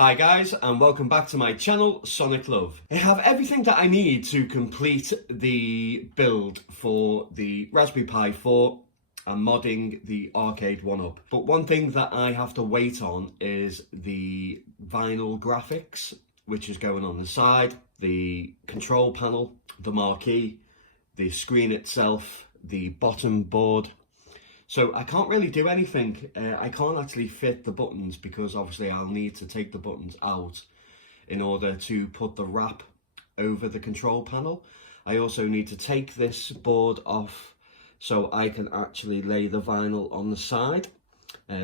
Hi guys, and welcome back to my channel, Sonic Love. I have everything that I need to complete the build for the Raspberry Pi 4 and modding the Arcade 1-Up. But one thing that I have to wait on is the vinyl graphics, which is going on the side, the control panel, the marquee, the screen itself, the bottom board. So I can't really do anything. I can't actually fit the buttons because obviously I'll need to take the buttons out in order to put the wrap over the control panel. I also need to take this board off so I can actually lay the vinyl on the side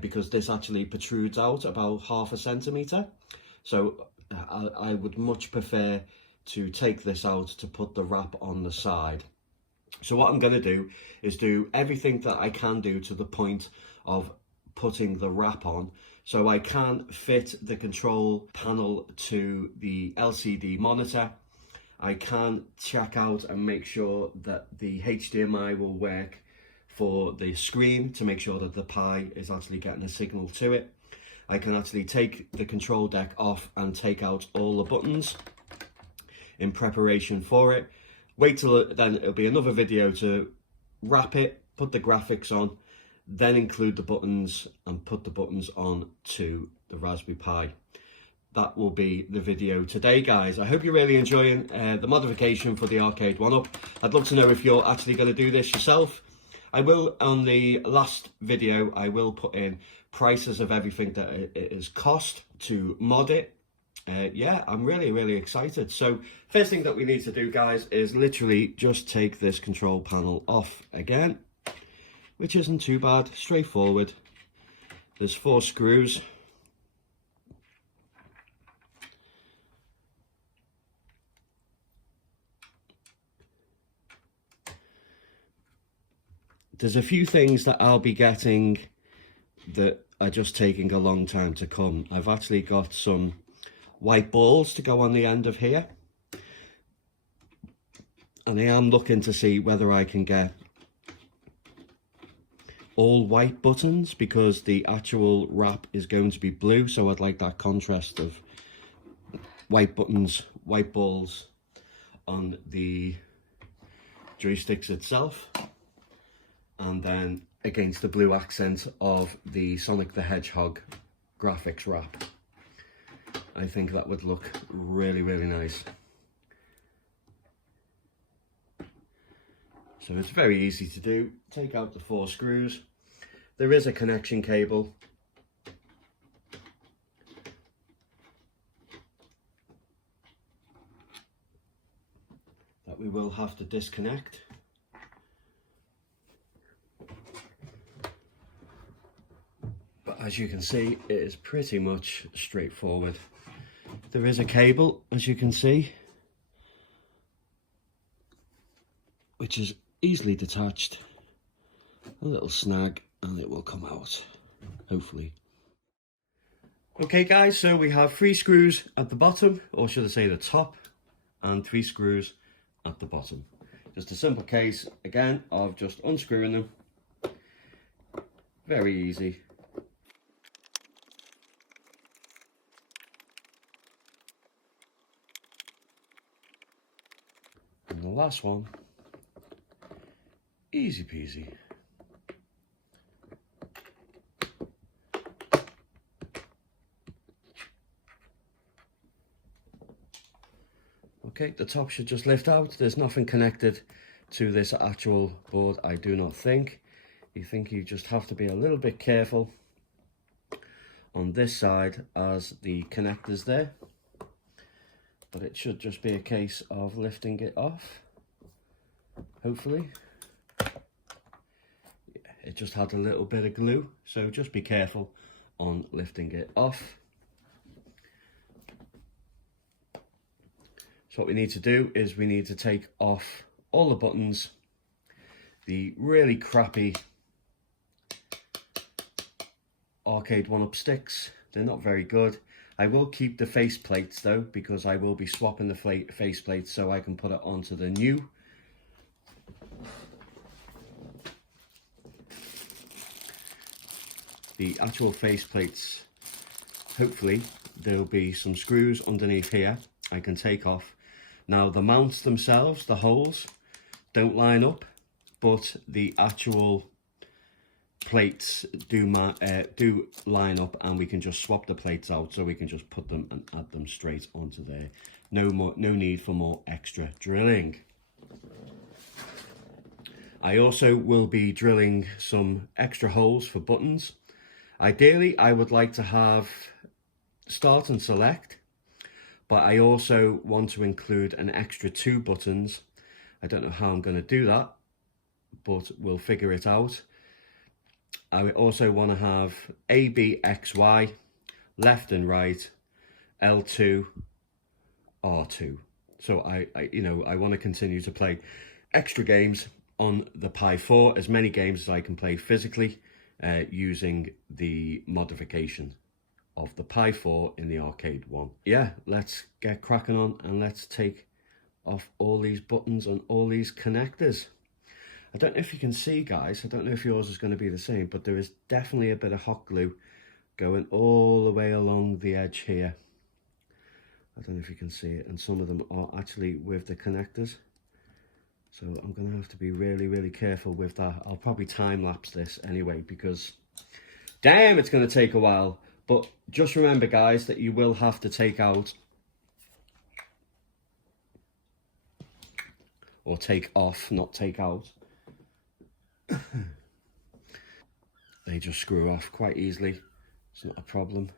because this actually protrudes out about 1/2 centimetre. So I would much prefer to take this out to put the wrap on the side. So what I'm going to do is do everything that I can do to the point of putting the wrap on, so I can fit the control panel to the LCD monitor. I can check out and make sure that the HDMI will work for the screen to make sure that the Pi is actually getting a signal to it. I can actually take the control deck off and take out all the buttons in preparation for it. Wait till then it'll be another video to wrap it, put the graphics on, then include the buttons and put the buttons on to the Raspberry Pi. That will be the video today, guys. I hope you're really enjoying the modification for the Arcade 1-Up. I'd love to know if you're actually going to do this yourself. I will, on the last video, I will put in prices of everything that it has cost to mod it. Yeah, I'm really excited. So first thing that we need to do, guys, is literally just take this control panel off again, which isn't too bad, straightforward. There's 4 screws. There's a few things that I'll be getting that are just taking a long time to come. I've actually got some white balls to go on the end of here, and I am looking to see whether I can get all white buttons because the actual wrap is going to be blue, so I'd like that contrast of white buttons, white balls on the joysticks itself, and then against the blue accent of the Sonic the Hedgehog graphics wrap. I think that would look really nice. So it's very easy to do. Take out the 4 screws. There is a connection cable. That we will have to disconnect. But as you can see, it is pretty much straightforward. There is a cable, as you can see, which is easily detached. A little snag and it will come out, hopefully. Okay guys, so we have 3 screws at the bottom, or should I say the top, and 3 screws at the bottom. Just a simple case, again, of just unscrewing them. Very easy. And the last one, easy peasy. Okay, the top should just lift out. There's nothing connected to this actual board, I do not think. You just have to be a little bit careful on this side as the connector's there. But it should just be a case of lifting it off, hopefully. Yeah, it just had a little bit of glue, so just be careful on lifting it off. So what we need to do is we need to take off all the buttons, the really crappy Arcade 1-Up sticks. They're not very good. I will keep the face plates though, because I will be swapping the face plates so I can put it onto the new. The actual face plates hopefully there'll be some screws underneath here I can take off. Now the mounts themselves, the holes, don't line up, but the actual plates do line up, and we can just swap the plates out, so we can just put them and add them straight onto there. No need for more extra drilling. I also will be drilling some extra holes for buttons. Ideally, I would like to have start and select, but I also want to include an extra 2 buttons. I don't know how I'm going to do that, but we'll figure it out. I also want to have A, B, X, Y, left and right, L2, R2. So I want to continue to play extra games on the Pi 4, as many games as I can play physically, using the modification of the Pi 4 in the arcade one. Yeah, let's get cracking on and let's take off all these buttons and all these connectors. I don't know if you can see, guys, I don't know if yours is going to be the same, but there is definitely a bit of hot glue going all the way along the edge here. I don't know if you can see it, and some of them are actually with the connectors. So I'm going to have to be really, really careful with that. I'll probably time lapse this anyway, because damn, it's going to take a while. But just remember, guys, that you will have to take out, or take off, not take out. They just screw off quite easily. It's not a problem.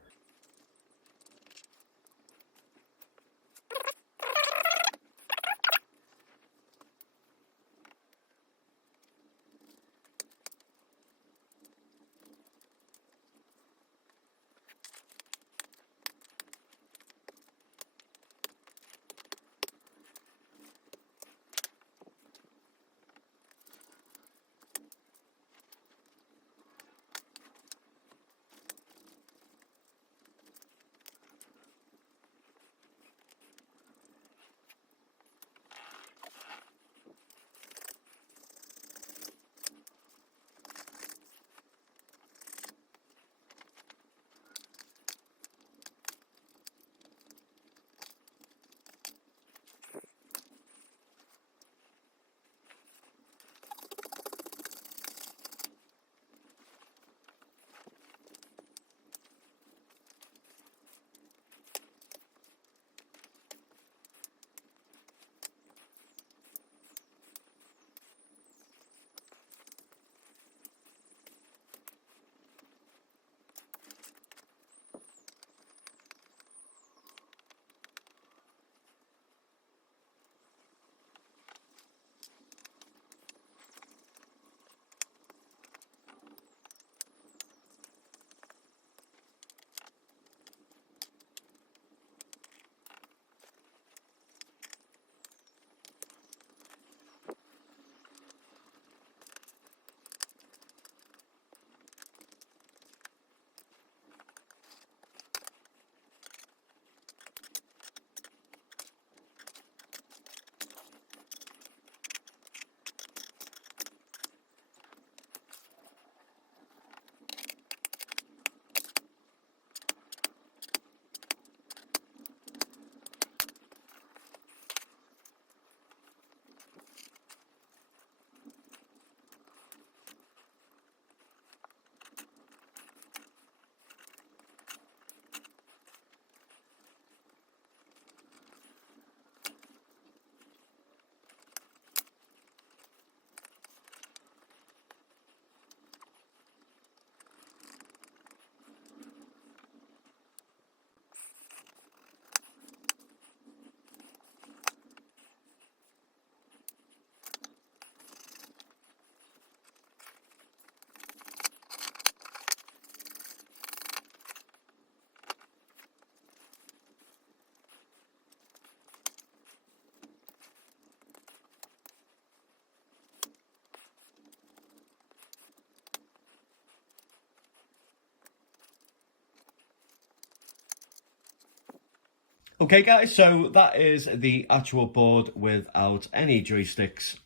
Okay guys, so that is the actual board without any joysticks.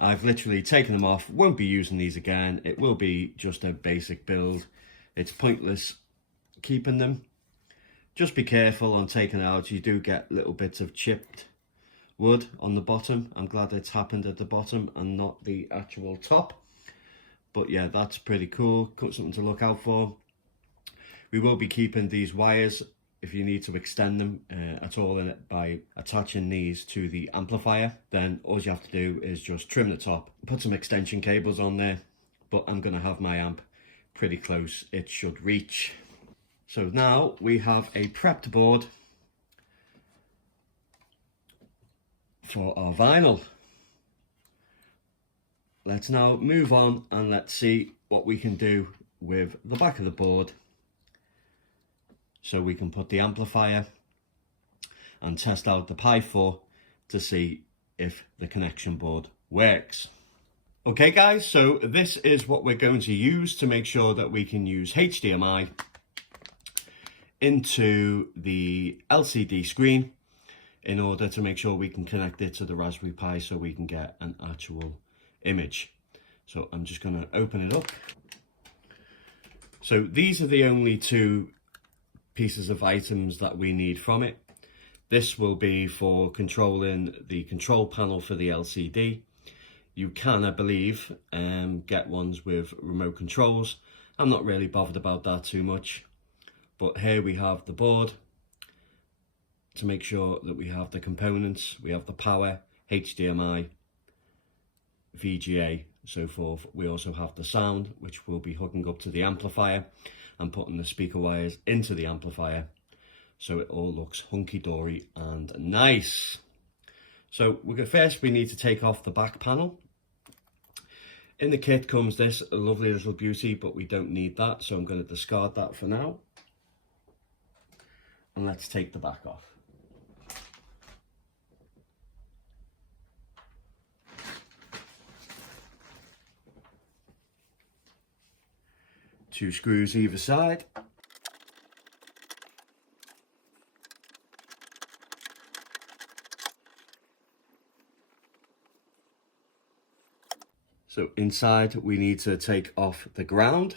I've literally taken them off, won't be using these again. It will be just a basic build. It's pointless keeping them. Just be careful on taking it out. You do get little bits of chipped wood on the bottom. I'm glad it's happened at the bottom and not the actual top. But yeah, that's pretty cool. Something to look out for. We will be keeping these wires if you need to extend them at all in it by attaching these to the amplifier. Then all you have to do is just trim the top, put some extension cables on there. But I'm going to have my amp pretty close. It should reach. So now we have a prepped board for our vinyl. Let's now move on and let's see what we can do with the back of the board. So we can put the amplifier and test out the Pi 4 to see if the connection board works. Okay guys, so this is what we're going to use to make sure that we can use HDMI into the LCD screen in order to make sure we can connect it to the Raspberry Pi so we can get an actual image. So I'm just going to open it up. So these are the only two pieces of items that we need from it. This will be for controlling the control panel for the LCD. You can, I believe, get ones with remote controls. I'm not really bothered about that too much. But here we have the board to make sure that we have the components. We have the power, HDMI, VGA, so forth. We also have the sound, which will be hooking up to the amplifier and putting the speaker wires into the amplifier. So it all looks hunky-dory and nice. So first we need to take off the back panel. In the kit comes this lovely little beauty, but we don't need that. So I'm going to discard that for now. And let's take the back off. Two screws either side. So inside we need to take off the ground.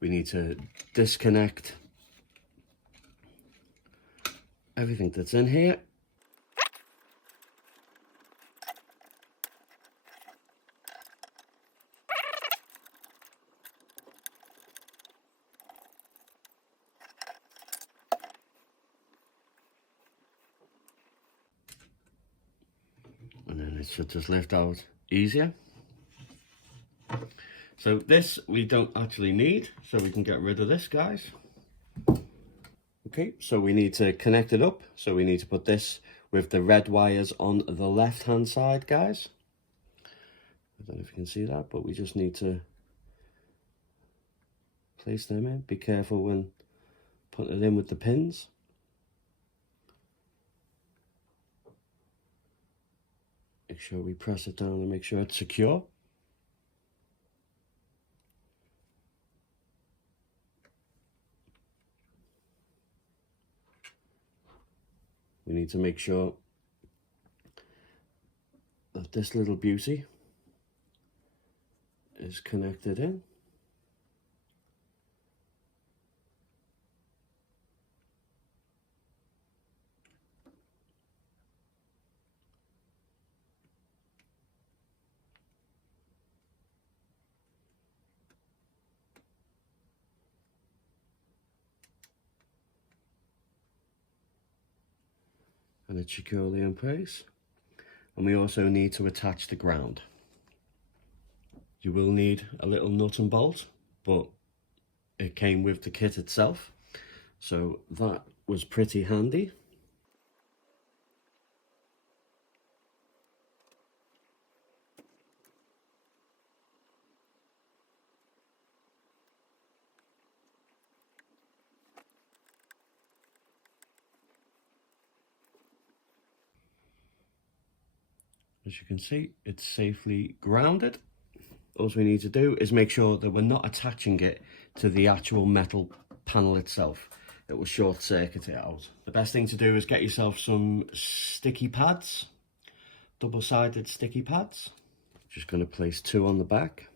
We need to disconnect everything that's in here. And then it should just lift out easier. So this we don't actually need, so we can get rid of this, guys. Okay, so we need to connect it up. So we need to put this with the red wires on the left-hand side, guys. I don't know if you can see that, but we just need to place them in. Be careful when putting it in with the pins. Make sure we press it down and make sure it's secure. We need to make sure that this little beauty is connected in. And it's securely in place. And we also need to attach the ground. You will need a little nut and bolt, but it came with the kit itself, so that was pretty handy. As you can see, it's safely grounded. All we need to do is make sure that we're not attaching it to the actual metal panel itself, it will short circuit it out. The best thing to do is get yourself some sticky pads, double-sided sticky pads. Just going to place 2 on the back.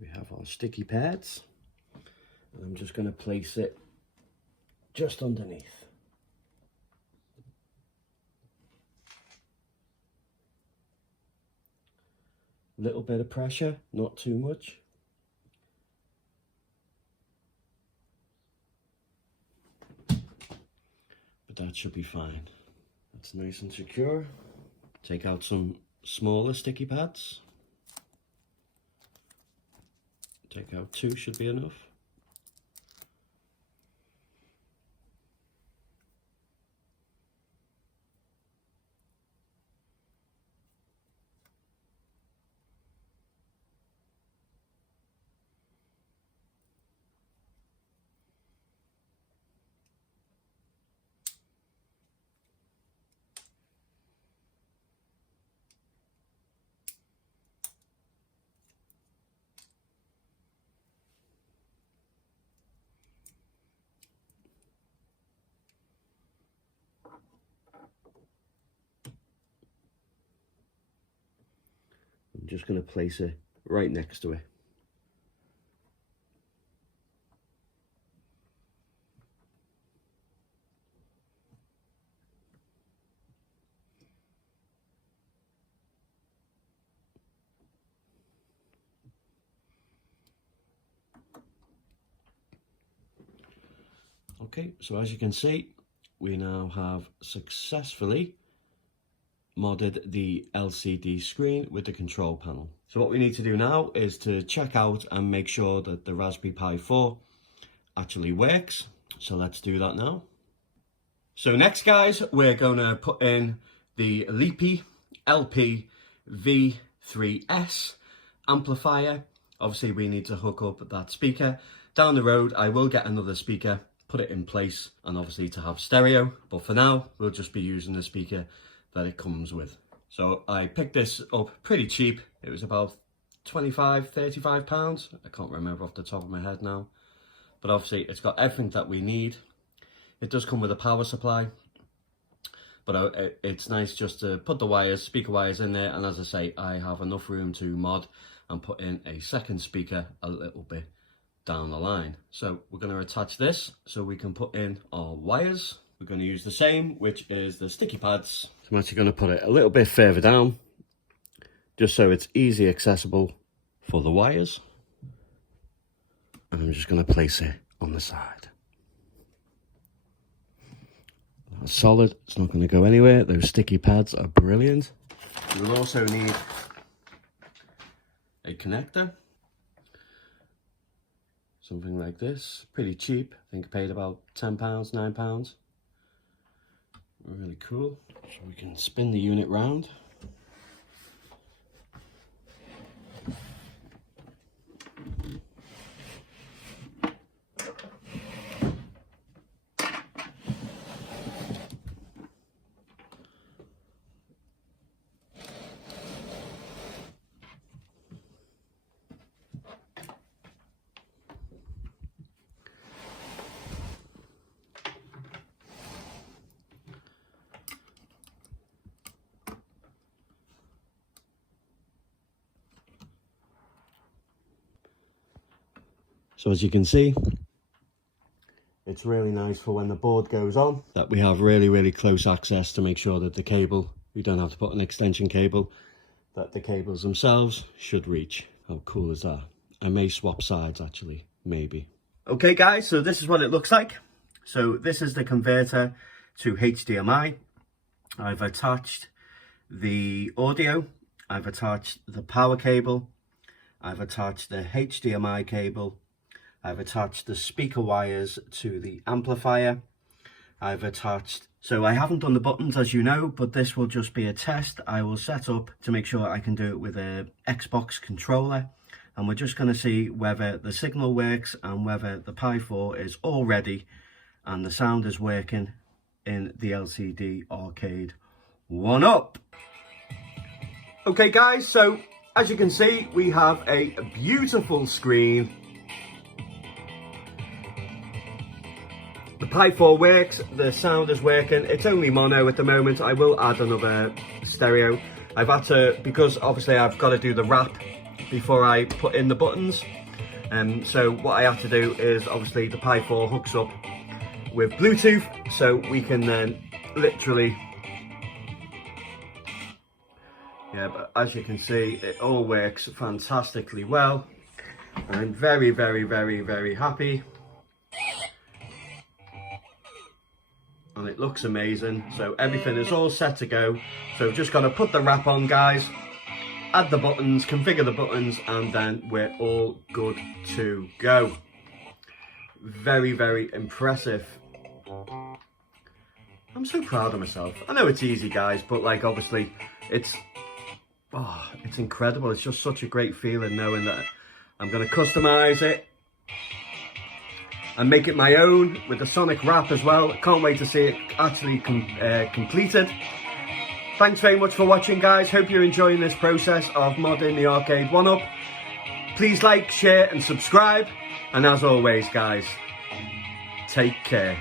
We have our sticky pads, and I'm just going to place it just underneath. Little bit of pressure, not too much. But that should be fine. That's nice and secure. Take out some smaller sticky pads. Take out 2 should be enough. I'm just going to place it right next to it. Okay, so as you can see, we now have successfully modded the LCD screen with the control panel. So what we need to do now is to check out and make sure that the Raspberry Pi 4 actually works. So let's do that now. So next, guys, we're going to put in the Leapy LP V3S amplifier. Obviously, we need to hook up that speaker. Down the road, I will get another speaker, put it in place, and obviously to have stereo. But for now, we'll just be using the speaker that it comes with. So I picked this up pretty cheap. It was about 25, 35 pounds. I can't remember off the top of my head now. But obviously it's got everything that we need. It does come with a power supply. But it's nice just to put the wires, speaker wires in there. And as I say, I have enough room to mod and put in a second speaker a little bit down the line. So we're going to attach this so we can put in our wires. We're going to use the same, which is the sticky pads. So I'm actually going to put it a little bit further down, just so it's easy accessible for the wires. And I'm just going to place it on the side. That's solid, it's not going to go anywhere. Those sticky pads are brilliant. You'll also need a connector. Something like this, pretty cheap. I think I paid about £10, £9. Really cool. So we can spin the unit round. So as you can see, it's really nice for when the board goes on, that we have really close access to make sure that the cable, we don't have to put an extension cable, that the cables themselves should reach. How cool is that? I may swap sides actually, maybe. Okay guys, so this is what it looks like. So this is the converter to HDMI. I've attached the audio, I've attached the power cable, I've attached the HDMI cable, I've attached the speaker wires to the amplifier. I've attached, so I haven't done the buttons as you know, but this will just be a test I will set up to make sure I can do it with a Xbox controller. and we're just going to see whether the signal works and whether the Pi 4 is all ready and the sound is working in the LCD Arcade 1-Up. Okay guys, so as you can see, we have a beautiful screen. The Pi 4 works, the sound is working. It's only mono at the moment. I will add another stereo. I've had to, because obviously I've got to do the wrap before I put in the buttons. So what I have to do is, obviously the Pi 4 hooks up with Bluetooth, so we can then literally, yeah, but as you can see, it all works fantastically well. I'm very, very, very, very happy. And it looks amazing, so everything is all set to go. So just got to put the wrap on, guys, add the buttons, configure the buttons, and then we're all good to go. Very, very impressive. I'm so proud of myself. I know it's easy, guys, but like, obviously it's incredible. It's just such a great feeling knowing that I'm going to customize it and make it my own with the sonic wrap as well. Can't wait to see it actually completed. Thanks very much for watching, guys. Hope you're enjoying this process of modding the Arcade 1-Up. Please like, share and subscribe. And as always, guys, take care.